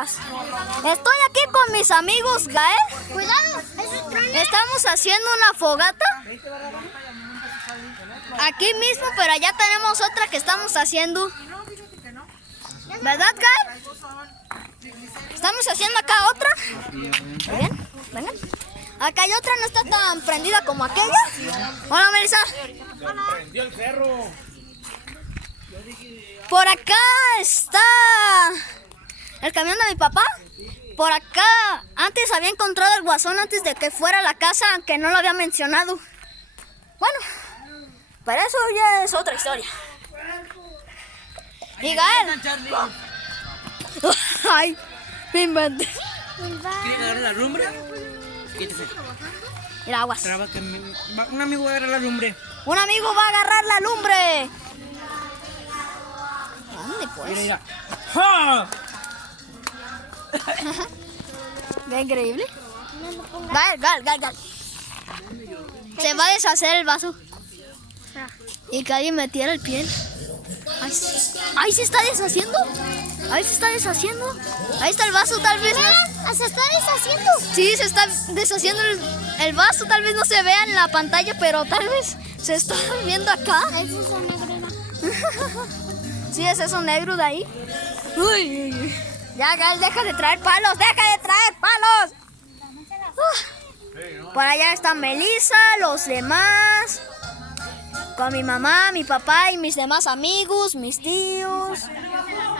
días. Estoy aquí con mis amigos Gael. Cuidado, eso truena. Estamos haciendo una fogata. Aquí mismo, pero allá tenemos otra que estamos haciendo. ¿Verdad, Gael? Estamos haciendo acá otra. Muy bien, vengan. Acá hay otra, no está tan prendida como aquella. Hola, Melissa. Prendió el cerro. Por acá está el camión de mi papá. Por acá, antes había encontrado el guasón antes de que fuera a la casa, aunque no lo había mencionado. Bueno, pero eso ya es otra historia. Y Gael. Ay, me inventé. ¿Quiere agarrar la lumbre? Quítese. Mira, aguas. Traba que un amigo va a agarrar la lumbre. Un amigo va a agarrar la lumbre. ¿Dónde pues? Mira, mira. ¡Ja! ¿Ve increíble? Gal. Se va a deshacer el vaso. Y que alguien metiera el pie. Ay, se está deshaciendo. Ahí se está deshaciendo. Ahí está el vaso, tal vez. ¿Se está deshaciendo? Sí, se está deshaciendo el vaso. Tal vez no se vea en la pantalla, pero tal vez se está viendo acá. Eso es una negrera. Sí, es eso negro de ahí. Uy. Ya, Gal, deja de traer palos. ¡Deja de traer palos! Por allá está Melissa, los demás. Con mi mamá, mi papá y mis demás amigos, mis tíos,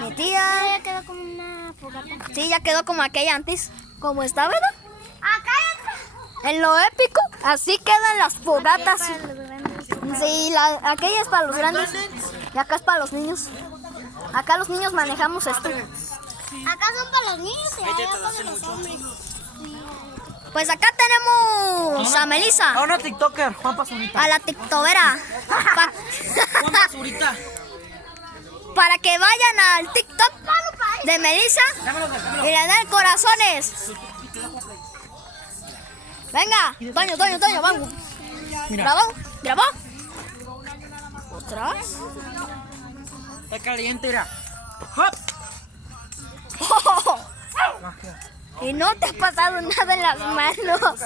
mi tía. Ya quedó como una fogata. Sí, ya quedó como aquella antes. Como está, ¿verdad? Acá En lo épico, así quedan las fogatas. Sí, aquella es para los grandes y acá es para los niños. Acá los niños manejamos esto. Acá son para los niños y allá para los hombres. Pues acá tenemos a Melissa, A una TikToker, Juan Pazurita. a la tiktokera. Juan Pazurita. Para que vayan al TikTok de Melissa y le den corazones. Venga, Toño, vamos. Mira, ¿Grabó? ¿Otras? está caliente, mira. ¡Hop! Y no te ha pasado nada en las manos.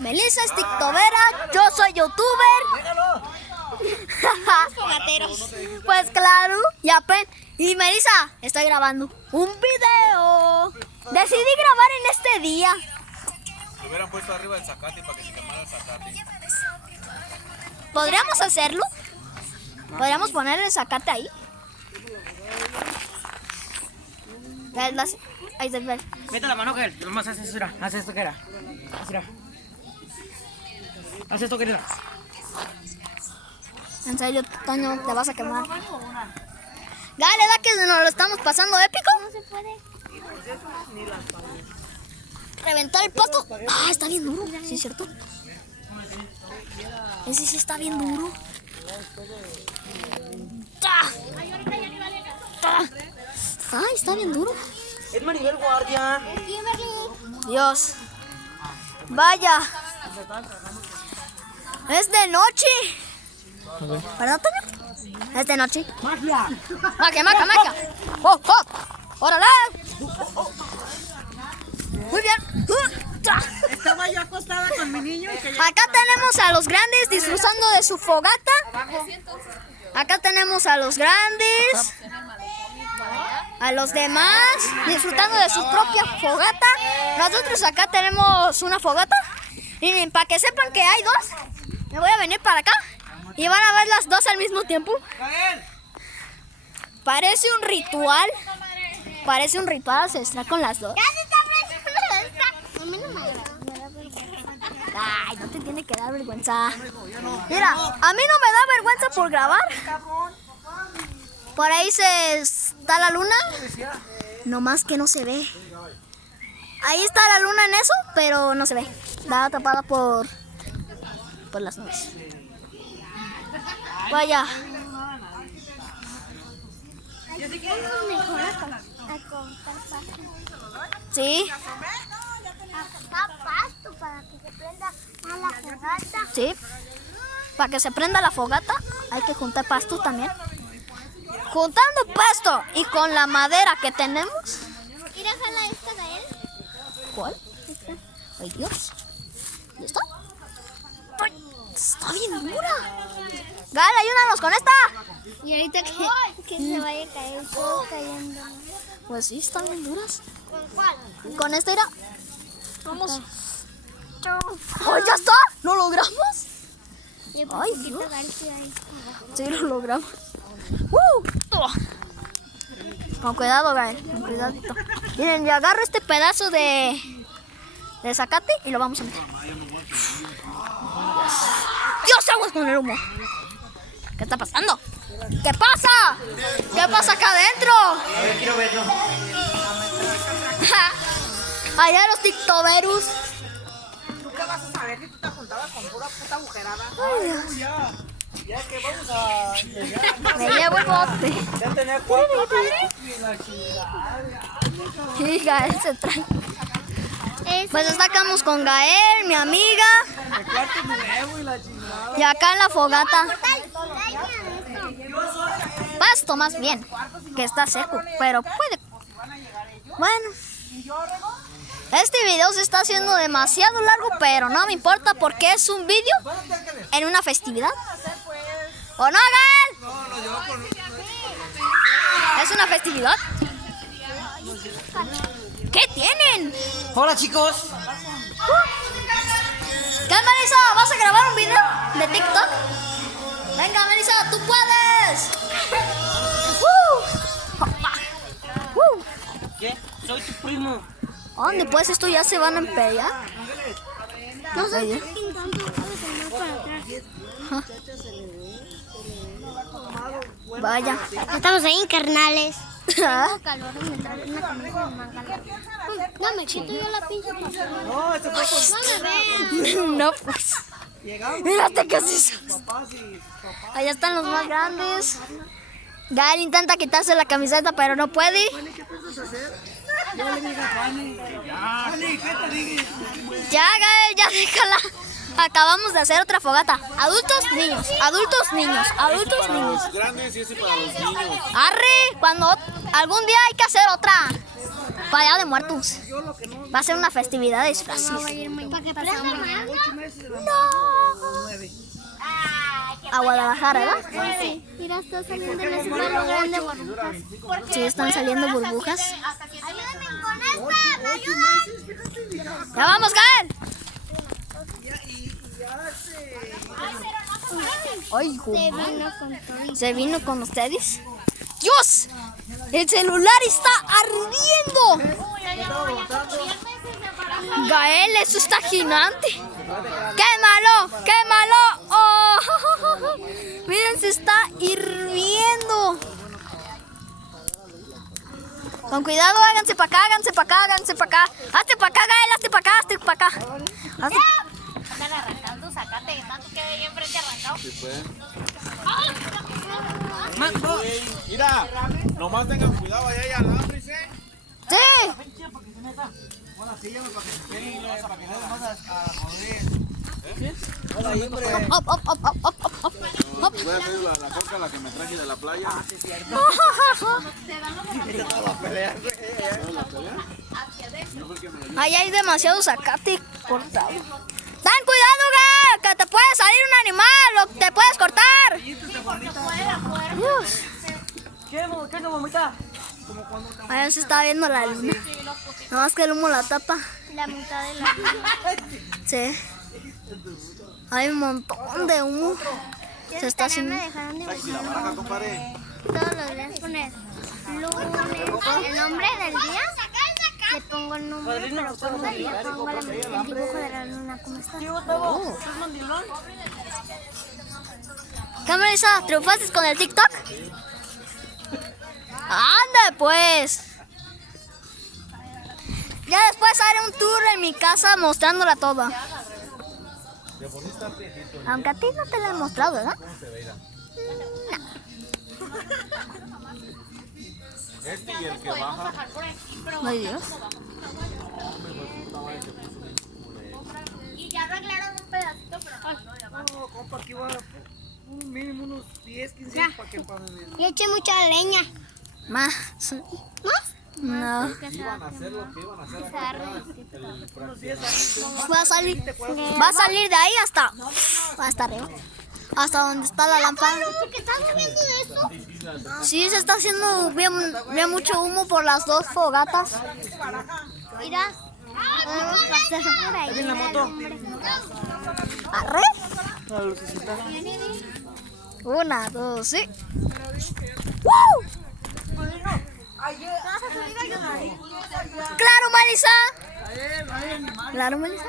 Melissa es tiktokera, yo soy youtuber. Pues claro, y Melissa, estoy grabando un video. Decidí grabar en este día. Le hubieran puesto arriba el zacate para que se quemara el zacate. ¿Podríamos hacerlo? ¿Podríamos poner el zacate ahí? Ahí se ve. Mete la mano, que nomás hace eso, mira. Haz esto, que era. Mira. Haz esto, que era. En serio, Toño, te vas a quemar. Dale, da que nos lo estamos pasando épico. No se puede. Reventar el pasto. Ah, está bien duro. Sí, es cierto. Ese sí está bien duro. ¡Ah! Ay, está bien duro. Es Maribel Guardia. Dios. Vaya. Es de noche. ¿Verdad, Toño? Es de noche. ¡Magia! Magia. ¡Oh! ¡Órale! Muy bien. Estaba yo acostada con mi niño y que Acá tenemos a los grandes disfrutando de su fogata. Acá tenemos a los grandes. A los demás disfrutando de su propia fogata. Nosotros acá tenemos una fogata. Y para que sepan que hay dos, me voy a venir para acá y van a ver las dos al mismo tiempo. Parece un ritual. Parece un ritual ancestral con las dos. Ya se está abriendo esta. A mí no me da vergüenza. Ay, no te tiene que dar vergüenza. Mira, a mí no me da vergüenza por grabar. Por ahí está la luna. Nomás que no se ve. Ahí está la luna en eso, pero no se ve. Está tapada por las nubes. Vaya. Vamos mejor a cortar pasto. Sí, A cortar pasto para que se prenda más la fogata. sí. Para que se prenda la fogata hay que juntar pasto también. Juntando pasto y con la madera que tenemos. Mira, jala esta de él. ¿Cuál? Ay, Dios. ¿Y esto? ¡Ay! Está bien dura. Gal, ayúdanos con esta. Y ahorita que se vaya a caer, todo cayendo. Pues sí, están bien duras. ¿Con cuál? Con esta irá. Vamos. ¡Oh, ya está! ¿Lo logramos? Ay, Dios. Sí, lo logramos. Con cuidado, Gael. Con cuidadito. Miren, yo agarro este pedazo de zacate y lo vamos a meter. ¡Dios, aguas con el humo! ¿Qué está pasando? ¿Qué pasa? ¿Qué pasa acá adentro? Quiero verlo. Allá los tiktokerus. ¿Tú qué vas a saber si tú te juntabas con pura puta agujerada? Ya que vamos a llegar. Me llevo el bote. Ya tenía 4. Y Gael se trae. Pues sacamos con Gael, mi amiga. El cuarto nuevo y la chingada. Y acá en la fogata. Pasto más bien, que está seco, pero puede. Bueno, este video se está haciendo demasiado largo, pero no me importa porque es un video en una festividad. ¿O no, Gael? No, nos llevó con... ¿Es una festividad? ¿Qué tienen? Hola, chicos. ¿Qué, Melissa? ¿Vas a grabar un video de TikTok? Venga, Melissa, tú puedes. ¿Qué? Soy tu primo. ¿Dónde pues esto ya se van a empellar? No sé. Vaya. Estamos ahí, carnales. ¿Ah? Calor, me trae una camisa de manga larga. No, me quito yo la pinche pasada. No, este fue con No me vean. No, pues. llegamos. Mírate qué así. Papás y papás. Allá están los más grandes. Gael intenta quitarse la camiseta, pero no puede. ¿Qué piensas hacer? Yo le dije a Fanny. Fanny, ¿qué te dije? Ya, Gael, ya déjala. Acabamos de hacer otra fogata. Adultos, niños. Adultos, niños. Adultos, niños. Los grandes y ese para los niños. Arre, cuando algún día hay que hacer otra. Para Día de Muertos. Va a ser una festividad de disfraces. ¿Para qué pasamos? A Guadalajara, ¿verdad? Sí. Mira, está saliendo la semana grande burbujas. Sí, están saliendo burbujas. Ayúdame con esta, ¿me ayudas? ¡Ya vamos, Gael! Ay, hijo. Se vino con todo. ¿Se vino con ustedes? ¡Dios! ¡El celular está ardiendo! Gael, eso está gigante. ¡Qué malo! ¡Qué malo! ¡Oh! Miren, se está hirviendo. Con cuidado, háganse para acá, háganse para acá, háganse para acá. Hazte para acá, Gael, hazte para acá, hazte para acá. Hazte. Están arrancando, sacate, tanto que ahí enfrente arrancado. Sí, pues. Mira, nomás tengan cuidado, allá hay alambres, ¿eh? Sí. Hola, sígueme para que se queden, para que no te vas a joder. Hola, hombre. Hop, hop, hop, hop, hop, hop, hop. Voy a pedir la coca, la que me traje de la playa. Ahí hay demasiado zacate cortado. ¡Ten cuidado, Gael! Que te puede salir un animal o te puedes cortar. Dios. ¿Qué no, mamita? Allá se está viendo la luna. Nada más que el humo la tapa. La mitad de la Sí. Hay un montón de humo. Se está haciendo. me dejaron de Y la baraja, compadre. todos los días poner lunes, el nombre del día, le pongo el nombre, pero pongo y le pongo el dibujo de la luna, ¿cómo está? ¿Qué, Melissa? ¿Triunfaste con el TikTok? ¡Anda, pues! Ya después haré un tour en mi casa mostrándola toda. Aunque a ti no te la he mostrado, ¿verdad? Este y el que baja. Ay, Dios. Y ya arreglaron un pedacito, pero no, no, ya va. No, compa, aquí va. mínimo unos 10, 15 años para que Yo eché mucha leña. Más. No. Iban a hacer lo que iban a hacer acá atrás. El fraccionamiento. Va a salir de ahí hasta arriba. Hasta donde está la lámpara. ¿Qué estás moviendo de eso? Sí, se está haciendo bien mucho humo por las dos fogatas. Mira. Podemos pasar por ahí. en la moto. ¿Arre? La lucecita. 1, 2, sí. ¡Woo! ¡Claro, Melissa! ¿Claro, Melissa?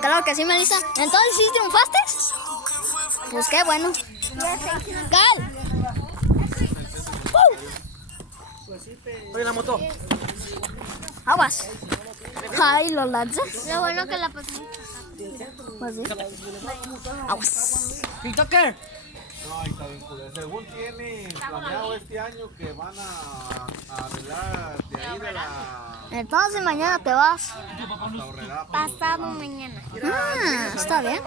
Claro que sí, Melissa. ¿Entonces sí triunfaste? Pues qué bueno. ¡Cal! Oye, en la moto. Aguas. Ay, lo lanzas. Lo bueno que la pasamos. Pues sí. Aguas. TikToker. No, está bien culero. Según tiene planeado este año que van a arreglar de ahí de la Entonces mañana te vas. Horrera. Pasado mañana. Está bien.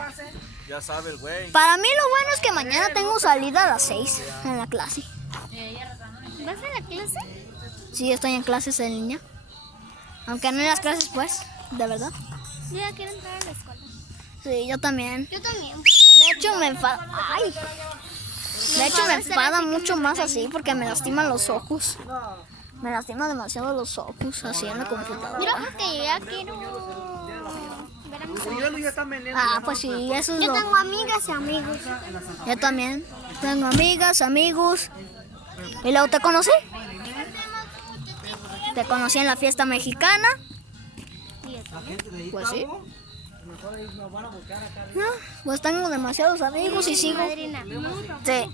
Ya sabe el güey. Para mí lo bueno es que mañana tengo salida a las 6 en la clase. ¿Vas a la clase? Sí, estoy en clases en línea. Aunque no en las clases, pues, de verdad. Yo ya quiero entrar a la escuela. Sí, yo también. Yo también. De hecho, me enfada. ¡Ay! De hecho, me enfada mucho más así porque me lastiman los ojos. Me lastima demasiado los ojos así en la computadora. Mira, porque yo ya quiero ver a mis amigos. Yo ya están vendiendo. Ah, pues sí, eso es Yo lo... tengo amigas y amigos. Yo también. Tengo amigas, amigos. ¿Y luego te conocí? Te conocí en la fiesta mexicana. Pues sí. No, pues tengo demasiados amigos y sigo. Madrina. Sí.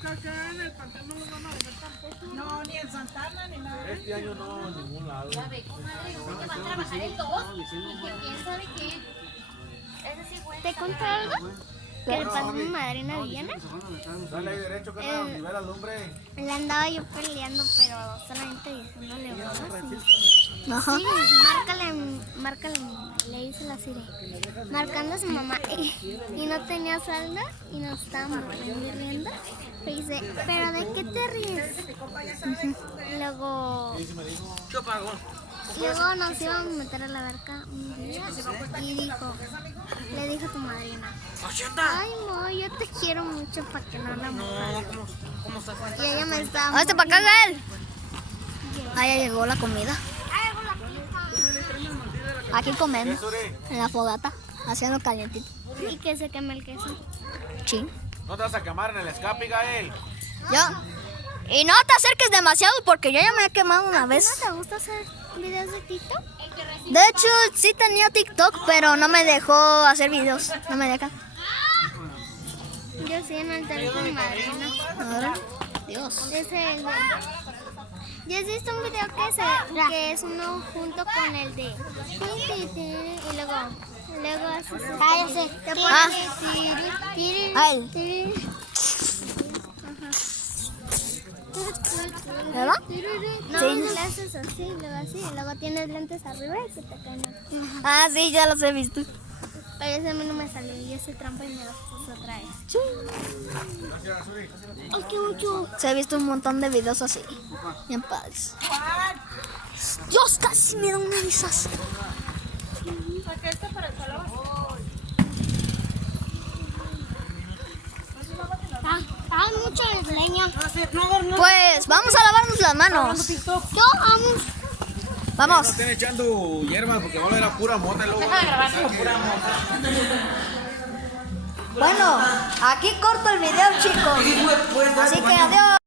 No, ni en Santana ni nada. Este año no en ningún lado. ¿Te conté algo? Que le pasó a mi madrina Diana. Dale ahí derecho, carnal, libera al hombre. Le andaba yo peleando, pero solamente diciéndole cosas. Ajá. Sí, márcale, le hice la sirena. Marcando a su mamá y no tenía saldo y nos estábamos riendo. Le dice, ¿pero de qué te ríes? Luego Yo pago. nos íbamos a meter a la barca un día y le dijo a tu madrina, ay, no, yo te quiero mucho para que no la mojes. ¿Cómo estás? Y ella me estaba... Hazte para acá, Gael. Ah, ya llegó la comida. Aquí comemos, en la fogata, haciendo calientito. Y que se queme el queso. Sí. No te vas a quemar en el escape, Gael. Y no te acerques demasiado porque yo ya me he quemado una vez. ¿No te gusta hacer videos de TikTok? De hecho, sí tenía TikTok, pero no me dejó hacer videos. No me deja. Yo sí, en el teléfono de mi madrina. Ahora, Dios. Ese es ¿ya has visto un video que es uno junto con el de... Y luego haces... Ah, ya sé. Te pones... A él. ¿Verdad? No, Sí. le haces así, y luego tienes lentes arriba y se te caen. Ah, sí, ya los he visto. Pero ese a mí no me salió y ese trampa y me lo puse otra vez. ¡Ay, qué mucho! Se he visto un montón de videos así. Bien padres. Dios, casi me da una risas. Hay mucha leña. Pues vamos a lavarnos las manos. Yo amo. Vamos. No estén echando hierbas porque va a haber a pura mota luego. Bueno, aquí corto el video, chicos. Así que adiós.